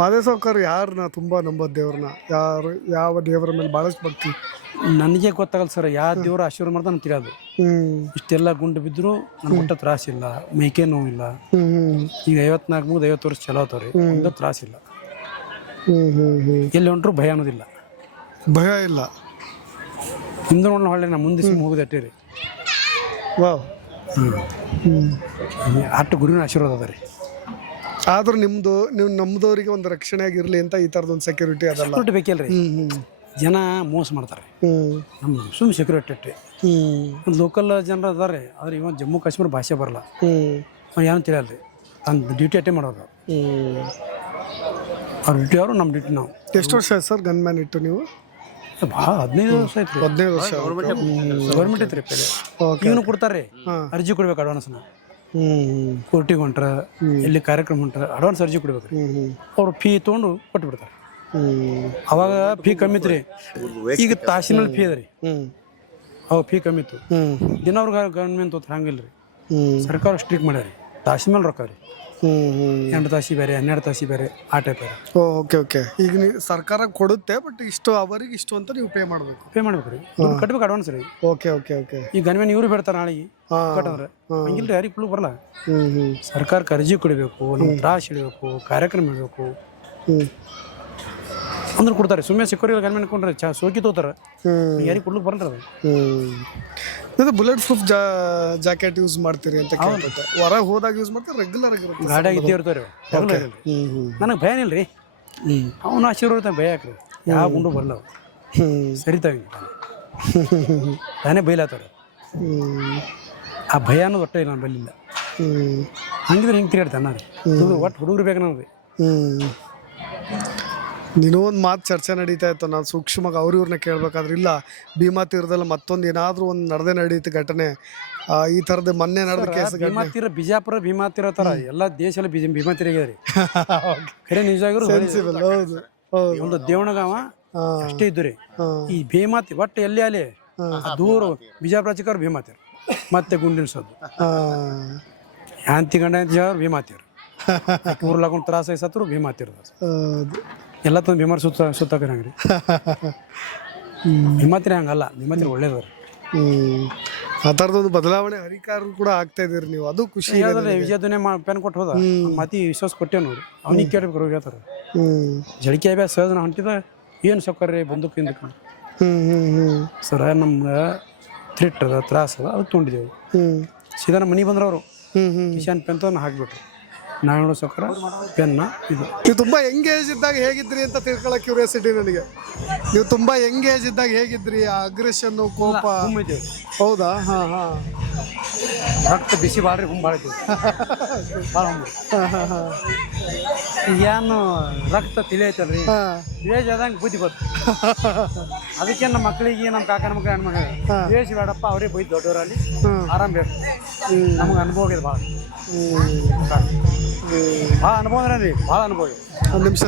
ಮಾದೇಶವ್ಕರ್ ಯಾರನ್ನ ತುಂಬಾ ನಂಬೋದು ದೇವ್ರನ್ನ? ಯಾರು ಯಾವ ದೇವರ ಮೇಲೆ ಭಾಳಷ್ಟು ಭಕ್ತಿ? ನನಗೆ ಗೊತ್ತಾಗಲ್ಲ ಸರ್, ಯಾವ ದೇವ್ರ ಆಶೀರ್ವಾದ ಮಾಡ್ತಾ ನನಗೆ ತಿಳಿಯೋದು. ಇಷ್ಟೆಲ್ಲ ಗುಂಡು ಬಿದ್ದರೂ ನನಗೆ ಒಟ್ಟ ತ್ರಾಸಿಲ್ಲ, ಮೈಕೆ ನೋವಿಲ್ಲ. ಈಗ 54 ಮುಗಿದು 50 ವರ್ಷ ಚಲೋ ಆತವ್ರಿ, ಒಂದು ತ್ರಾಸಿಲ್ಲ. ಎಲ್ಲಿ ಹೊಂಟ್ರು ಭಯ ಅನ್ನೋದಿಲ್ಲ. ಭಯ ಇಲ್ಲ. ಹಿಂದೆ ನೋಡೋಣ ಹೊಳ್ಳೆ ನಾ ಮುಂದೆ ಸಿಮ್ ಹೋಗೋದು ಅಟ್ಟೆ ರೀ. ವಾವ್. ಅಟ್ಟು ಗುರುವಿನ ಆಶೀರ್ವಾದ ಅದ ರೀ. ಆದ್ರೂ ನೀವು ನಮ್ಮದವರಿಗೆ ಒಂದು ರಕ್ಷಣೆ ಆಗಿರ್ಲಿ ಅಂತ ಈ ಥರದೊಂದು ಸೆಕ್ಯೂರಿಟಿ ಅದಲ್ಲ. ಸೆಕ್ಯೂರಿಟಿ ಬೇಕಿಲ್ರಿ. ಜನ ಮೋಸ ಮಾಡ್ತಾರೆ. ನಮ್ಮ ಸುಮ್ಮನೆ ಸೆಕ್ಯೂರಿಟಿ ಅಟ್ಟೆ. ಒಂದು ಲೋಕಲ್ ಜನರು ಅದಾರೆ, ಆದ್ರೆ ಇವಾಗ ಜಮ್ಮು ಕಾಶ್ಮೀರ ಭಾಷೆ ಬರಲ್ಲ, ಏನು ತಿಳಿಯಲ್ರಿ. ತನ್ನ ಡ್ಯೂಟಿ ಅಟ್ಟೆ ಮಾಡೋರು. ಅವ್ರ ಡ್ಯೂಟಿ ಅವರು, ನಮ್ಮ ಡ್ಯೂಟಿ ನಾವು. ಎಷ್ಟು ವರ್ಷ ಆಯ್ತು ಸರ್ ಗನ್ ಮ್ಯಾನ್ ಇಟ್ಟು ನೀವು? ಭಾಳ 15 ವರ್ಷ ಆಯ್ತು. 15 ವರ್ಷ ಗೌರ್ಮೆಂಟ್ ಐತ್ರಿ. ಈಗನು ಕೊಡ್ತಾರೆ, ಅರ್ಜಿ ಕೊಡ್ಬೇಕು ಅಡ್ವಾನ್ಸ್ನ. ಕೋರ್ಟಿಗೆ ಹೊಂಟ್ರ, ಎಲ್ಲಿ ಕಾರ್ಯಕ್ರಮ ಹೊಂಟ್ರ ಅಡ್ವಾನ್ಸ್ ಅರ್ಜಿ ಕೊಡ್ಬೇಕ್ರಿ. ಅವ್ರು ಫೀ ತೊಗೊಂಡು ಕೊಟ್ಟು ಬಿಡ್ತಾರೆ. ಅವಾಗ ಫೀ ಕಮ್ಮಿ ಇತ್ರಿ, ಈಗ ತಾಸಿನಲ್ಲಿ ಫೀ ಅದ ರೀ. ಅವಾಗ ಫೀ ಕಮ್ಮಿ ಇತ್ತು. ದಿನ ಅವ್ರಿಗೆ ಗವರ್ಮೆಂಟ್ ತೊಗೊತಾರೆ, ಹಂಗಿಲ್ರಿ. ಸರ್ಕಾರ ಸ್ಟ್ರಿಕ್ ಮಾಡ್ಯಾರಿ, ತಾಸಿನ ಮೇಲೆ ರೊಕ್ಕ ರೀ. 8 ತಾಸಿ ಬೇರೆ, 12 ತಾಸಿ ಬೇರೆ, ಆ ಟೈಪ್ ಬೇರೆ. Okay okay. ಈಗ ನೀವು ಸರ್ಕಾರ ಕೊಡುತ್ತೆ, ಬಟ್ ಇಷ್ಟು ಅವರಿಗೆ ಇಷ್ಟು ಅಂತ ನೀವು ಪೇ ಮಾಡ್ಬೇಕು. ಪೇ ಮಾಡ್ಬೇಕು ರೀ, ಕಟ್ಬೇಕು ಅಡ್ವಾನ್ಸ್ ರೀ. Okay okay okay. ಈಗ ಗನ್ಮೇನ್ ಇವ್ರು ಬೇಡ್ತಾರೆ ನಾಳೆಗೆ ಕಟ್ಟಂದ್ರೆ, ಹಂಗಿಲ್ರಿ. ಯಾರಿಗೆ ಕುಳು ಬರಲ್ಲ. ಸರ್ಕಾರಕ್ಕೆ ಅರ್ಜಿ ಕೊಡಬೇಕು, ನಮ್ಗೆ ತ್ರಾಸ ಇಡಬೇಕು, ಕಾರ್ಯಕ್ರಮ ಇಡಬೇಕು ಅಂದ್ರೆ ಕೊಡ್ತಾರೆ. ಸುಮ್ಮನೆ ಸಿಕ್ಕೋರಿಗೆ ಗನ್ಮೇನ್ ಕೊಂಡ್ರೆ ಸೋಕಿ ತೋತಾರ, ಯಾರಿಗೆ ಕೊಡ್ಲಿಕ್ಕೆ ಬರಲ್ಲ ಅದು. ಬುಲೆಟ್ ಪ್ರೂಫ್ ಜಾಕೆಟ್ ಯೂಸ್ ಮಾಡ್ತೀರಿ ಅಂತ ಕೇಳ್ಬಿಟ್ಟೆ. ಹೊರಗೆ ಹೋದಾಗ ಯೂಸ್ ಮಾಡ್ತಾರೆ, ರೆಗ್ಯುಲರ್ ಆಗಿರುತ್ತೆ? ಗಾಡಿಯಾಗ ಇದ್ದೇ ಇರ್ತಾರೆ, ರೆಗ್ಯುಲರ್ ಇಲ್ರಿ. ನನಗೆ ಭಯ ಇಲ್ರಿ. ಅವನ ಆಶೀರ್ವಾದ ಭಯ ಹಾಕ್ರಿ, ಯಾವ ಗುಂಡು ಬರಲ್ಲ. ಸರಿತಾವ ತಾನೇ ಬೈಲಾತಾರೆ. ಆ ಭಯ ಅನ್ನೋದು ಒಟ್ಟೆ ನಾನು ಬಲ್ಲಿಲ್ಲ. ಹಂಗಿದ್ರೆ ಹಿಂಗೆ ತಿರುಗಾಡ್ತಾನೆ ನಾನು. ಒಟ್ಟು ಹುಡುಗರು ಬೇಕು ನನಗೆ. ನೀನು ಒಂದು ಮಾತು ಚರ್ಚೆ ನಡೀತಾ ಇತ್ತು, ನಾನು ಸೂಕ್ಷ್ಮವಾಗಿ ಇವ್ರನ್ನ ಕೇಳಬೇಕಾದ್ರೆ, ಇಲ್ಲ ಭೀಮಾ ತೀರದಲ್ಲಿ ಮತ್ತೊಂದು ಏನಾದರೂ ಒಂದು ನಡೆದೇ ನಡೀತು ಘಟನೆ, ಈ ಥರದ್ದು ಮೊನ್ನೆ ನಡೆದ ಕೇಸ್. ಭೀಮಾ ತೀರ, ಬಿಜಾಪುರ ಭೀಮಾ ತೀರ ಥರ ಎಲ್ಲ ದೇಶ ಭೀಮಾ ತೀರಿಗೆ ರೀ. ಖರೆ ನಿಜವಾಗಿರೋ ಸೆನ್ಸಿಬಲ್. ಹೌದು ಹೌದು. ಒಂದು ದೇವಣಗಾವ ಅಷ್ಟೇ ಇದ್ದು ರೀ. ಈ ಭೀಮಾ ಒಟ್ಟು ಎಲ್ಲಿ ಅಲ್ಲಿ ದೂರ ಬಿಜಾಪುರ ಚಿಕ್ಕವ್ರು ಭೀಮಾ ತೀರ, ಮತ್ತೆ ಗುಂಡಿನ ಸದ್ದು ಯಾಂತಿ ಗಂಡ ಭೀಮಾ ತೀರ, ಊರ್ಲಾಕೊಂಡು ತ್ರಾಸ ಸತ್ರು ಭೀಮಾ ತೀರದ ಎಲ್ಲ ತಂದು ಭೀಮಾರ್ ಸುತ್ತಾಕ್ರಿ ಹಂಗ್ರಿ. ಭೀಮಾತಿರಿ ಹಂಗಲ್ಲ, ಭೀಮಾತಿರಿ ಒಳ್ಳೇದ ರೀ. ಆ ಥರದೊಂದು ಬದಲಾವಣೆ ಹರಿಕಾರರು ಕೂಡ ಆಗ್ತಾ ಇದೀರಿ ನೀವು, ಅದು ಖುಷಿ. ವಿಜಯದುನೆ ಪೆನ್ ಕೊಟ್ಟು ಹೋದ, ಮತಿ ವಿಶ್ವಾಸ ಕೊಟ್ಟೇವ್ ನೋಡಿ. ಅವ್ನಿಗೆ ಕೇಳ್ಬೇಕು ಹೇಳ್ತಾರೆ. ಜಳಿಕೆ ಅಭ್ಯಾಸ ಸಹಜನ ಹೊಂಟಿದ, ಏನು ಸೌಕರ್ಯ ಬಂದೂಕು ಹಿಂದಕ್ಕೆ ಸರ ನಮ್ಗೆ ಥ್ರಿಟ್ ಅದ, ತ್ರಾಸ ಅದ, ಅದಕ್ಕೆ ತೊಗೊಂಡಿದ್ದೇವೆ. ಸೀದಾ ನಮ್ಮ ಮನೆಗೆ ಬಂದ್ರೆ ಅವರು ಕಿಶನ್ ಪೆನ್ ತಗೊಂಡು ಹಾಕ್ಬಿಟ್ರು. ನಾವೇನೋ ಸೌಕರ ಪೆನ್ನ ಇದು. ನೀವು ತುಂಬ ಯಂಗ್ ಏಜ್ ಇದ್ದಾಗ ಹೇಗಿದ್ರಿ ಅಂತ ತಿಳ್ಕೊಳ್ಳೋ ಕ್ಯೂರಿಯಾಸಿಟಿ ನನಗೆ. ನೀವು ತುಂಬ ಯಂಗ್ ಏಜ್ ಇದ್ದಾಗ ಹೇಗಿದ್ರಿ? ಆ ಅಗ್ರೆಷನ್ನು, ಕೋಪ? ಹೌದಾ? ಹಾಂ ಹಾಂ. ರಕ್ತ ಬಿಸಿ ಭಾಳ ರೀ, ಭಾಳ ಇದ್ದೀವಿ, ಭಾಳ ಹುಮ್ಮು. ಏನು ರಕ್ತ ತಿಳಿಯೈತಲ್ರಿ, ವೇಜ್ ಆದಂಗೆ ಬುದ್ಧಿ ಬತ್ತು. ಅದಕ್ಕೆ ನಮ್ಮ ಮಕ್ಕಳಿಗೆ, ನಮ್ಮ ಕಾಕನ ಮಕ್ಕಳು ಹೆಣ್ಮಕ್ಳು ವೇಜ್ ಬೇಡಪ್ಪ, ಅವರೇ ಬೈದು ದೊಡ್ಡವರಲ್ಲಿ ಆರಾಮ್ ಬೇಕು. ನಮ್ಗೆ ಅನುಭವ ಇದೆ ಭಾಳ, ಭಾಳ ಅನುಭವ ರೀ, ಭಾಳ ಅನುಭವ. ಒಂದು ನಿಮಿಷ.